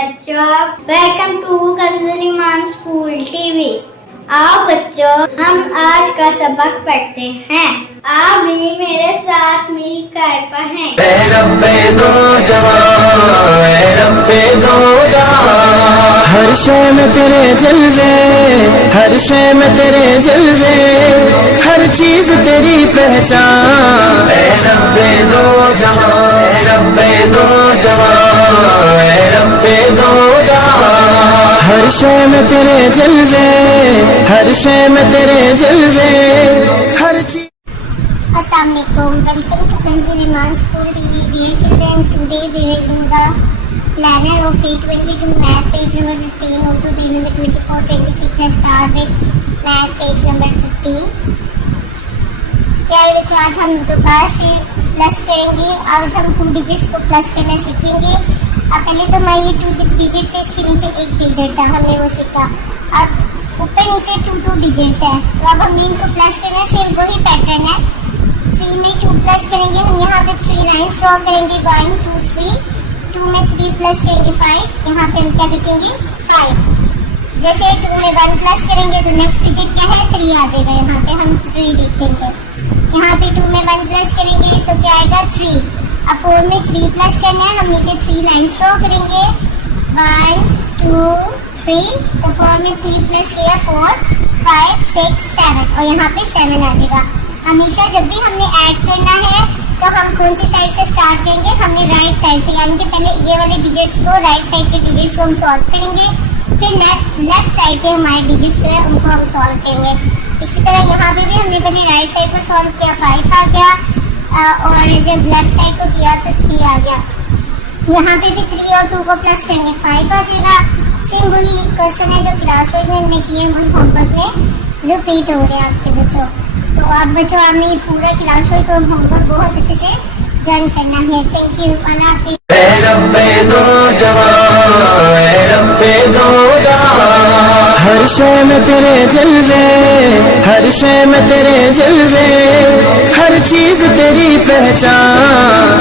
बच्चों, welcome to कंजुलीमान school TV. आओ बच्चों, हम आज का सबक पढ़ते हैं। आप भी मेरे साथ मिलकर पढ़ें। हर शय में तेरे जलवे, हर शय में तेरे जलवे, हर चीज तेरी पहचान। हर शय में तेरे जलवे, हर शय में तेरे जलवे, हर चीज। Assalamualaikum. Welcome to Kanjuliman School TV. Dear children, today we will do the planner of day 22 math page number 15, Urdu B number 24, 26. Let's start with math page number 15. प्यारे बच्चों, आज हम दोबारा से प्लस करेंगे। आज हम 2 डिजिट्स को प्लस करना सीखेंगे। अब पहले तो मैं ये 2 डिजिट थे, इसके नीचे 1 डिजिट था, हमने वो सीखा। अब ऊपर नीचे 2 डिजिट्स है, तो अब हमने इनको प्लस करना, सिर्फ वही पैटर्न है। 3 में 2 प्लस करेंगे, हम यहाँ पे 3 लाइन्स ड्रॉ करेंगे, 1 2 3। 2 में 3 प्लस करेंगे 5, यहाँ पे हम क्या लिखेंगे 5। जैसे 2 में 1 प्लस करेंगे तो नेक्स्ट डिजिट क्या है 3 आ जाएगा, यहाँ पे हम 3 लिख देंगे। यहाँ पे 2 में 1 प्लस करेंगे तो क्या आएगा 3। अब 4 में 3 प्लस करना है, हम नीचे 3 लाइन्स ड्रॉ करेंगे, 1 2 3। तो 4 में 3 प्लस किया 4 5 6 7, और यहाँ पे 7 आ जाएगा। हमेशा जब भी हमने ऐड करना है तो हम कौन सी साइड से स्टार्ट करेंगे, हमने राइट साइड से, यानी कि पहले ये वाले डिजिट्स को, राइट साइड के डिजिट्स को हम सॉल्व करेंगे, फिर लेफ्ट साइड के हमारे डिजिट्स जो है उनको हम सॉल्व करेंगे। इसी तरह यहाँ पे भी हमने पहले राइट साइड को सॉल्व किया, 5 आ गया, और जब लेफ्ट साइड को किया तो 3 आ गया। यहाँ पे भी 3 और 2 को प्लस करेंगे 5 आ जाएगा। सेम वही क्वेश्चन है जो क्लास वर्क में हमने किए, होमवर्क में रिपीट हो रहे हैं आपके बच्चों। तो आप बच्चों, आपने ये पूरा क्लास वर्क और होमवर्क बहुत अच्छे से डन करना है। थैंक यू, अल्लाह हाफिज़। हर शय में तेरे जलवे, हर शय में तेरे जलवे, हर चीज तेरी पहचान।